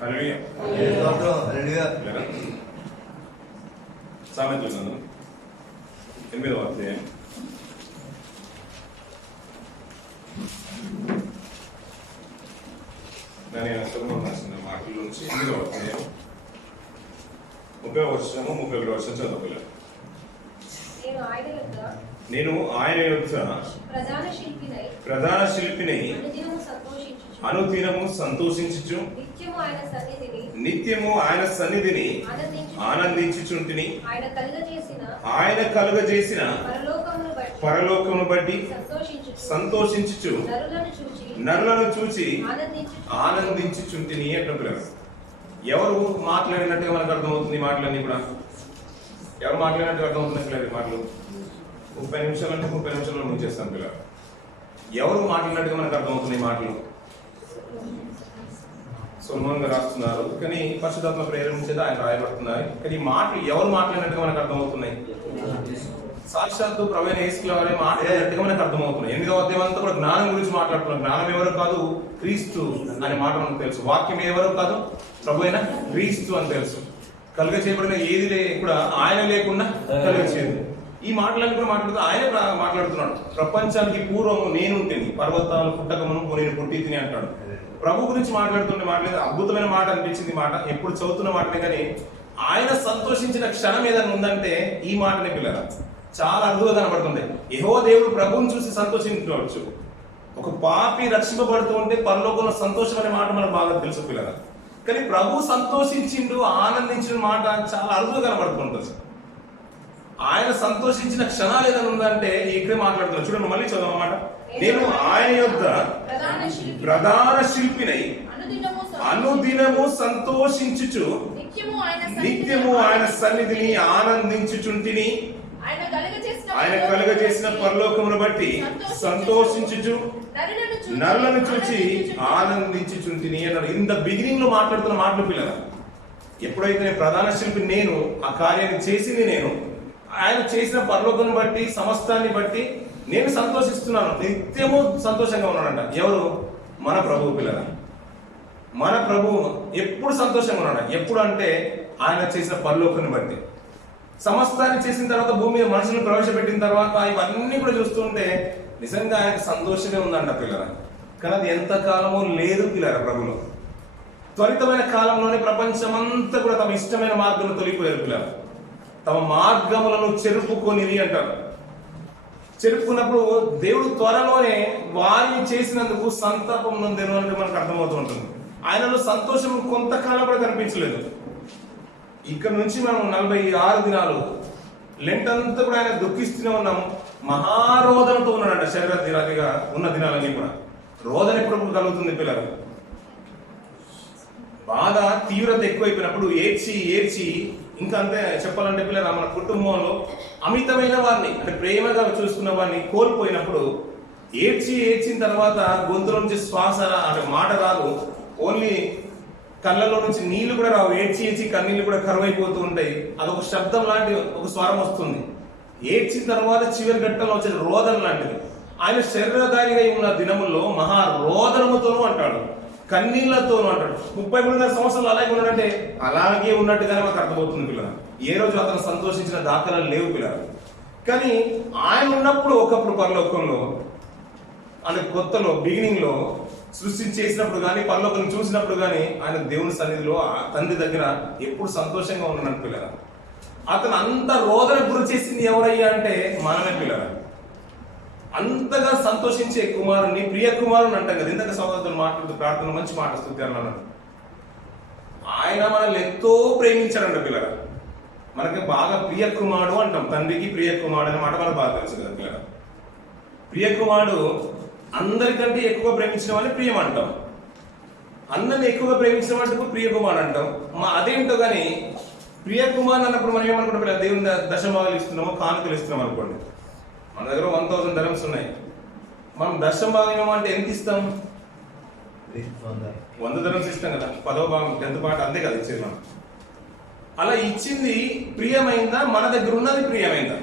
సామెతలు 8వ అధ్యాయం మాటల నుంచి 8వ అధ్యాయం 30వ వచనము 31వ వచనం చదవగలరు. నేను ఆయన యొక్క ప్రధాన శిల్పినై అనుదినము సంతోషించుచు నిత్యము ఆయన సన్నిధిని ఆనందించుచుంటిని. ఆయన కలుగజేసిన పరలోకమును బట్టి సంతోషించుచు నరులను చూచి ఆనందించుచుంటిని అంటున్నారు. ఎవరు మాట్లాడినట్టుగా మనకు అర్థమవుతుంది? మాటలన్నీ కూడా ఎవరు మాట్లాడినట్టుగా అర్థమవుతుంది పిల్లలు? మాటలు 30 నిమిషాలు అంటే 30 నిమిషాల్లో ముంచేస్తాం పిల్లలు. ఎవరు మాట్లాడినట్టుగా మనకు అర్థమవుతున్నాయి మాటలు? సొలొమోన్ గారు రాస్తున్నారు, కానీ పరిశుద్ధాత్మ ప్రేరణ నుంచి ఆయన రాయబడుతున్నారు. కానీ ఈ మాటలు ఎవరు మాట్లాడినట్టుగా మనకు అర్థమవుతున్నాయి? సాక్షాత్తు ప్రభువైన యేసు వారే మాట్లాడినట్టుగా మనకు అర్థమవుతున్నాయి. 8వ అధ్యాయం అంతా కూడా జ్ఞానం గురించి మాట్లాడుతున్నాం. జ్ఞానం ఎవరు కాదు, క్రీస్తు అనే మాట మనకు తెలుసు. వాక్యం ఎవరు కాదు, ప్రభువైన క్రీస్తు అని తెలుసు. కలుగ చేయబడిన ఏది కూడా ఆయన లేకుండా కలుగ చేయదు. ఈ మాటలన్నీ కూడా మాట్లాడుతూ ఆయన మాట్లాడుతున్నాడు. ప్రపంచానికి పూర్వము నేనుంటేని పర్వతాలు పుట్టకమును నేను పుట్టి తిని అంటాడు. ప్రభు గురించి మాట్లాడుతుంటే మాట్లాడేది అద్భుతమైన మాట అనిపించింది. మాట ఎప్పుడు చదువుతున్న మాటనే, కానీ ఆయన సంతోషించిన క్షణం ఏదైనా ఉందంటే ఈ మాటనే పిల్లల చాలా అరుదుగా కనబడుతుంది. యెహోవా దేవుడు ప్రభువుని చూసి సంతోషించవచ్చు. ఒక పాపి రక్షింపబడుతూ ఉంటే పరలోకంలో సంతోషం అనే మాట మనకు బాగా తెలుసు పిల్లల. కానీ ప్రభు సంతోషించిండు, ఆనందించిన మాట చాలా అరుదుగా కనబడుతుంటుంది. ఆయన సంతోషించిన క్షణాలు ఏదైనా ఉందంటే ఇక్కడే మాట్లాడుతున్నాడు. చూడండి, మళ్ళీ చదవ మాట. నేను ఆయన యొద్ద ప్రధాన శిల్పినై అనుదినము సంతోషించుచు నిత్యము ఆయన సన్నిధిని ఆనందించుచుంటిని. ఆయన కలుగజేసిన పరలోకమును బట్టి సంతోషించుచు నరులను చూచి ఆనందించుచుంటిని అన్నాడు. ఇన్ ద బిగినింగ్ లో మాట్లాడుతున్న మాటలు పిల్లలు. ఎప్పుడైతే ప్రధాన శిల్పి నేను, ఆ కార్యాన్ని చేసింది నేను, ఆయన చేసిన పరలోకం బట్టి సమస్తాన్ని బట్టి నేను సంతోషిస్తున్నాను, నిత్యము సంతోషంగా ఉన్నాడంట. ఎవరు? మన ప్రభువు పిల్లల. మన ప్రభువు ఎప్పుడు సంతోషంగా ఉన్నాడు. ఎప్పుడు అంటే ఆయన చేసిన పరలోకాన్ని బట్టి. సమస్తాన్ని చేసిన తర్వాత భూమి మీద మనుషులను ప్రవేశపెట్టిన తర్వాత ఇవన్నీ కూడా చూస్తుంటే నిజంగా ఆయన సంతోషమే ఉందంట పిల్లల. కానీ అది ఎంత కాలమో లేదు పిల్లల ప్రభులో. త్వరితమైన కాలంలోనే ప్రపంచమంతా కూడా తమ ఇష్టమైన మార్గంలో తొలిగిపోయారు పిల్లల. తమ మార్గములను చెరుపుకొనిది అంటారు. చెరుపుకున్నప్పుడు దేవుడు త్వరలోనే వారిని చేసినందుకు సంతాపం నొందెను అంటే మనకు అర్థమవుతూ ఉంటుంది. ఆయనలో సంతోషం కొంతకాలం కూడా కనిపించలేదు. ఇక్కడ నుంచి మనం 46 దినాలు లెంట్ అంతా కూడా ఆయన దుఃఖిస్తూనే ఉన్నాము. మహారోదనతో ఉన్నాడంట. శరీరాదిగా ఉన్న దినాలన్నీ కూడా రోదన ఎప్పుడు కలుగుతుంది పిల్లలు? బాధ తీవ్రత ఎక్కువైపోయినప్పుడు ఏడ్చి ఏడ్చి ఇంకా అంతే చెప్పాలంటే పిల్లలు, మన కుటుంబంలో అమితమైన వారిని అంటే ప్రేమగా చూసుకున్న వారిని కోల్పోయినప్పుడు ఏడ్చి ఏడ్చిన తర్వాత గొంతులో నుంచి శ్వాస అంటే మాట రాదు, ఓన్లీ కళ్ళలో నుంచి నీళ్లు కూడా రావు. ఏడ్చి ఏడ్చి కన్నీళ్లు కూడా కరువైపోతూ ఉంటాయి. అదొక శబ్దం లాంటి ఒక స్వరం వస్తుంది. ఏడ్చిన తర్వాత చివరి ఘట్టంలో వచ్చే రోదన లాంటిది. ఆయన శరీరధారిగా ఉన్న దినముల్లో మహా రోదనముతోనూ అంటాడు, కన్నీళ్లతోనూ అంటాడు. 33 సంవత్సరాలు అలాగే ఉన్నాడంటే అలాగే ఉన్నట్టుగానే మాకు అర్థమవుతుంది పిల్లలు. ఏ రోజు అతను సంతోషించిన దాఖలాలు లేవు పిల్లలు. కానీ ఆయన ఉన్నప్పుడు ఒకప్పుడు పరలోకంలో అంటే కొత్తలో బిగినింగ్ లో సృష్టించేసినప్పుడు కానీ పరలోకం చూసినప్పుడు కానీ ఆయన దేవుని సన్నిధిలో తండ్రి దగ్గర ఎప్పుడు సంతోషంగా ఉన్నాడు పిల్లలు. అతను అంత రోదన గురి చేసింది ఎవరయ్యా అంటే మనమే పిల్లలు. అంతగా సంతోషించే కుమారుని ప్రియ కుమారుని అంటాం కదా. ఇంతగా సహోదరులు మాట్లాడుతూ ప్రార్థన మంచి మాట స్తుత్యాలు అన్నాడు. ఆయన మనల్ని ఎంతో ప్రేమించాడంట పిల్లలు. మనకి బాగా ప్రియ కుమారుడు అంటాం. తండ్రికి ప్రియ కుమారుడు అనే మాట మనకు బాగా తెలుసు కదా పిల్లలు. ప్రియ కుమారుడు అందరికంటే ఎక్కువ ప్రేమించిన వాళ్ళని ప్రియం అంటాం. అందరిని ఎక్కువగా ప్రేమించిన వాటికి ప్రియ కుమారుడు అంటాం. అదేంటో కానీ ప్రియ కుమారుడు అన్నప్పుడు మనం ఏమనుకుంటాం? దేవుని దశభాగాలు ఇస్తున్నామో కానుకలు ఇస్తున్నాం అనుకోండి. మన దగ్గర 1000 dirhams ఉన్నాయి. మనం దశభాగం ఏమంటే ఎంత ఇస్తాం? 100 dirhams ఇస్తాం కదా. 10వ భాగం 10th part అంతే కదా ఇచ్చేది మనం. అలా ఇచ్చింది ప్రియమైందా? మన దగ్గర ఉన్నది ప్రియమైందా?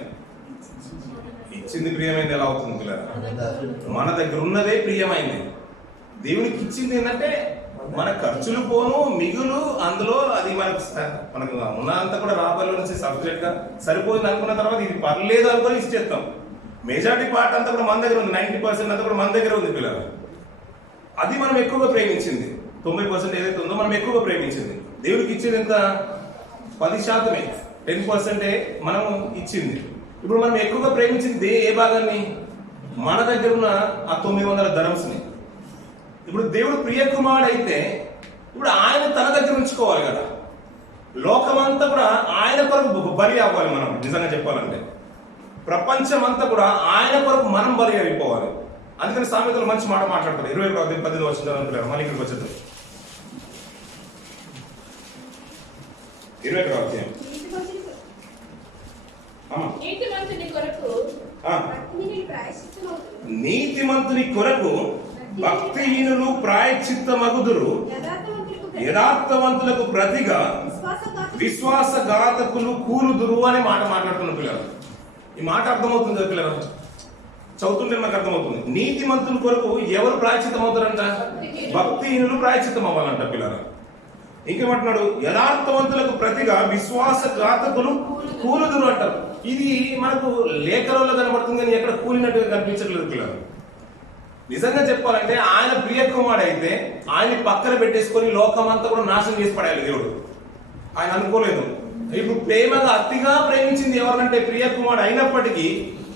ఇచ్చింది ప్రియమైంది ఎలా అవుతుంది పిల్లలు? మన దగ్గర ఉన్నదే ప్రియమైంది. దేవునికి ఇచ్చింది ఏంటంటే మన ఖర్చులు పోను, మిగులు అందులో అది మనకు ఉన్నంతా కూడా రాబడిలో నుంచి సబ్జెక్ట్ గా సరిపోయింది అనుకున్న తర్వాత ఇది పర్లేదు అనుకుని ఇచ్చేస్తాం. మెజారిటీ పార్ట్ అంతా కూడా మన దగ్గర ఉంది, 90% అంతా కూడా మన దగ్గర ఉంది పిల్లలు. అది మనం ఎక్కువగా ప్రేమించింది, 90% ఏదైతే ఉందో మనం ఎక్కువగా ప్రేమించింది. దేవుడికి ఇచ్చేది ఎంత? 10%, 10% మనం ఇచ్చింది. ఇప్పుడు మనం ఎక్కువగా ప్రేమించింది ఏ భాగాన్ని? మన దగ్గర ఉన్న ఆ 900 ధర్మ్స్ని. ఇప్పుడు దేవుడు ప్రియ కుమారుడు అయితే ఇప్పుడు ఆయన తన దగ్గర ఉంచుకోవాలి కదా. లోకమంతా కూడా ఆయన కొరకు బలి అవ్వాలి. మనం నిజంగా చెప్పాలంటే ప్రపంచం అంతా కూడా ఆయన కొరకు మనం బలి అయిపోవాలి. అందుకని సామెతలు మంచి మాట మాట్లాడతారు. 21-18 వచ్చిన మళ్ళీ ఇక్కడికి వచ్చేది 21 అధ్యాయం. నీతిమంతుని కొరకు భక్తిహీనులు ప్రాయశ్చిత్తమగుదురు, యథార్థవంతులకు ప్రతిగా విశ్వాసఘాతకులు కూలుదురు అనే మాట మాట్లాడుతున్న పిల్లలు. ఈ మాట అర్థమవుతుంది పిల్లలు, చదువుతుంటే మనకు అర్థమవుతుంది. నీతిమంతుల కొరకు ఎవరు ప్రాయశ్చిత్తం అవుతారంట? భక్తిహీనులు ప్రాయశ్చిత్తం అవ్వాలంట పిల్లలు. ఇంకేమంటున్నాడు? యథార్థవంతులకు ప్రతిగా విశ్వాసఘాతకులు కూలుదురు అంటారు. ఇది మనకు లేఖలలో కనబడుతుంది కానీ ఎక్కడ కూలినట్టుగా కనిపించట్లేదు పిల్లలు. నిజంగా చెప్పాలంటే ఆయన ప్రియ కుమారుడు అయితే ఆయన్ని పక్కన పెట్టేసుకొని లోకమంతా కూడా నాశనం చేసి పడాలి దేవుడు. ఆయన అనుకోలేదు. ఇప్పుడు ప్రేమగా అతిగా ప్రేమించింది ఎవరంటే ప్రియ కుమారుడు అయినప్పటికీ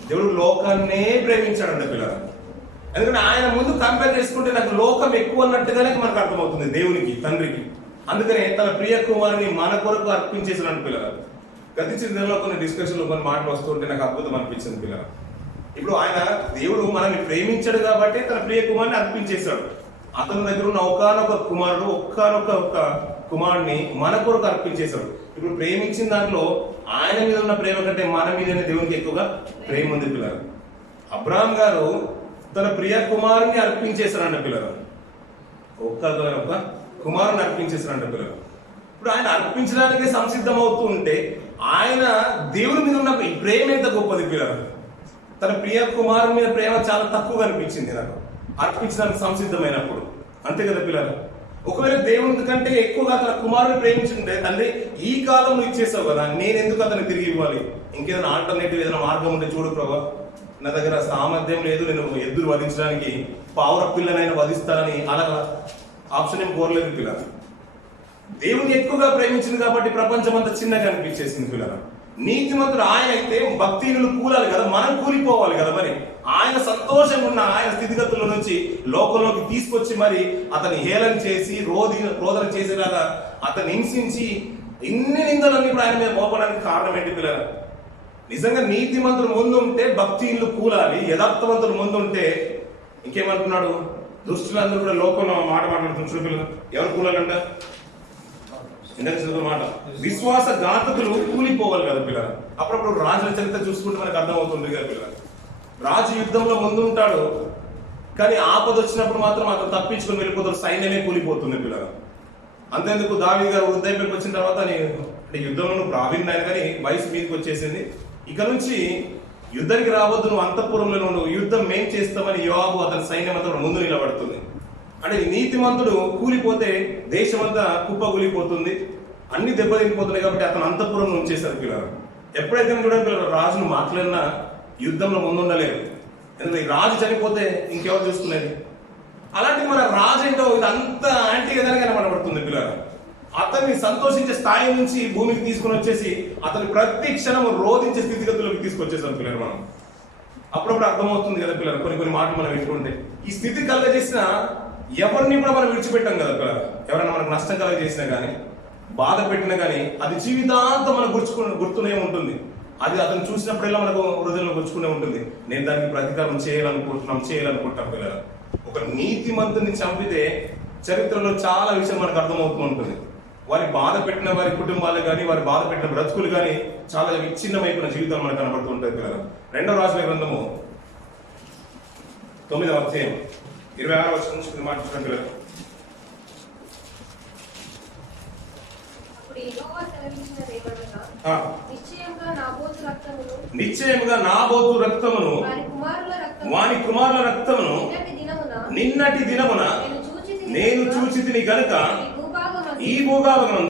దేవుడు లోకాన్నే ప్రేమించాడంట పిల్లలు. ఎందుకంటే ఆయన ముందు కంపేర్ చేసుకుంటే నాకు లోకం ఎక్కువ అన్నట్టుగానే మనకు అర్థమవుతుంది దేవునికి, తండ్రికి. అందుకనే తన ప్రియ కుమారుని మన కొరకు అర్పించేసినట్టు పిల్లలు. గతించిన దినంలో కొన్ని డిస్కషన్లు కొన్ని మాటలు వస్తుంటే నాకు అద్భుతం అనిపించింది పిల్లలు. ఇప్పుడు ఆయన దేవుడు మనల్ని ప్రేమించాడు కాబట్టి తన ప్రియ కుమారుని అర్పించేశాడు. అతని దగ్గర ఉన్న ఒక్కనొక కుమారుడిని మన కొరకు అర్పించేశాడు. ఇప్పుడు ప్రేమించిన దాంట్లో ఆయన మీద ఉన్న ప్రేమ కంటే మన మీదనే దేవునికి ఎక్కువగా ప్రేమ ఉంది పిల్లలు. అబ్రాహాం గారు తన ప్రియ కుమారుని అర్పించేశారంట పిల్లలు. ఒక్క కుమారుని అర్పించేశారంట పిల్లలు. ఇప్పుడు ఆయన అర్పించడానికి సంసిద్ధం అవుతూ ఉంటే ఆయన దేవుడి మీద ఉన్న ప్రేమ ఎంత గొప్పది పిల్లలు. తన ప్రియ కుమారుని మీద ప్రేమ చాలా తక్కువగా అనిపించింది నాకు అర్పించడానికి సంసిద్ధమైనప్పుడు. అంతే కదా పిల్లలు. ఒకవేళ దేవుని కంటే ఎక్కువగా తన కుమారుని ప్రేమించుంటే తండ్రి ఈ కాలంలో ఇచ్చేసావు కదా, నేను ఎందుకు అతను తిరిగి ఇవ్వాలి? ఇంకేదైనా ఆల్టర్నేటివ్ ఏదైనా మార్గం ఉంటే చూడు ప్రభా, నా దగ్గర సామర్థ్యం లేదు, నేను ఎద్దులు వధించడానికి పావుర పిల్లనైనా వధిస్తానని అలా ఆప్షన్ ఏం కోరలేదు పిల్లలు. దేవుని ఎక్కువగా ప్రేమించింది కాబట్టి ప్రపంచం అంతా చిన్నగా అనిపించేసింది పిల్లలు. నీతిమంతుడు ఆయన అయితే భక్తిహీనులు కూలాలి కదా, మనం కూలిపోవాలి కదా. మరి ఆయన సంతోషంగా ఉన్న ఆయన స్థితిగతుల నుంచి లోకంలోకి తీసుకొచ్చి మరి అతని హేళన చేసి రోదన చేసేలాగా అతన్ని హింసించి ఇన్ని నిందలన్నీ కూడా ఆయన మీద మోపడానికి కారణం ఏంటి పిల్లలు? నిజంగా నీతిమంతులు ముందుంటే భక్తిహీనులు కూలాలి, యథార్థవంతులు ముందుంటే ఇంకేమంటున్నాడు? దుష్టులందరూ కూడా లోకంలో మాట మాట్లాడుతున్న పిల్లలు ఎవరు కూలాలంట? మాట విశ్వాసఘాతకులు కూలిపోవాలి కదా పిల్లలు. అప్పుడప్పుడు రాజుల చరిత్ర చూసుకుంటే మనకు అర్థమవుతుంది కదా పిల్లలు. రాజు యుద్ధంలో ముందు ఉంటాడు కానీ ఆపద వచ్చినప్పుడు మాత్రం అతను తప్పించుకొని వెళ్ళిపోతాడు, సైన్యమే కూలిపోతుంది పిల్లలు. అంతేందుకు దావీదు గారు వృద్ధాప్యంకి వచ్చిన తర్వాత అంటే యుద్ధంలో నువ్వు ప్రావీణ్యం కానీ వయసు మీదకి వచ్చేసింది, ఇక నుంచి యుద్ధానికి రావద్దు, నువ్వు అంతఃపురంలో నువ్వు యుద్ధం మేం చేస్తామని యోవాబు అతని సైన్యం అంతా ముందు నిలబడుతుంది. అంటే నీతిమంతుడు కూలిపోతే దేశం అంతా కుప్పకూలిపోతుంది, అన్ని దెబ్బతిపోతున్నాయి కాబట్టి అతను అంతఃపురం ఉంచేశారు పిల్లలు. ఎప్పుడైతే కూడా పిల్లలు రాజును మాట్లాడినా యుద్ధంలో ముందుండలేదు, ఎందుకంటే రాజు చనిపోతే ఇంకెవరు చూసుకునేది. అలాంటి మన రాజు ఏంటో ఇదంతా యాంటీగానే కనబడుతుంది పిల్లలు. అతన్ని సంతోషించే స్థాయి నుంచి భూమికి తీసుకుని వచ్చేసి అతని ప్రతి క్షణం రోధించే స్థితిగతుల్లోకి తీసుకొచ్చేసాం పిల్లలు. మనం అప్పుడప్పుడు అర్థమవుతుంది కదా పిల్లలు, కొన్ని మాటలు మనం వింటుంటే ఈ స్థితి కలగజేసిన ఎవరిని కూడా మనం విడిచిపెట్టాం కదా పిల్లలు. ఎవరైనా మనకు నష్టం కలగజేసినా కానీ బాధ పెట్టినా కానీ అది జీవితాంతం మనకు గుర్తునే ఉంటుంది. అది అతను చూసినప్పుడల్లా మనకు హృదయంలో గుర్చుకునే ఉంటుంది. నేను దానికి ప్రతీకారం చేయాలనుకుంటాం పిల్లలు. ఒక నీతిమంతుని చంపితే చరిత్రలో చాలా విషయం మనకు అర్థమవుతూ ఉంటుంది. వారి బాధ పెట్టిన వారి కుటుంబాలు కానీ వారి బాధ పెట్టిన బ్రతుకులు కానీ చాలా విచ్ఛిన్నమైపోయిన జీవితాలు మనకు కనబడుతూ ఉంటాయి పిల్లలు. 2వ రాజుల గ్రంథము 9వ అధ్యాయం 26వ వచనం నుంచి మాట్లాడుతున్న పిల్లలు. నిశ్చయముగా నాబోతు రక్తమును వాని కుమారుల రక్తమును నిన్నటి దినమున నేను చూచితిని గనుక భూభాగమందు ఈ భూభాగం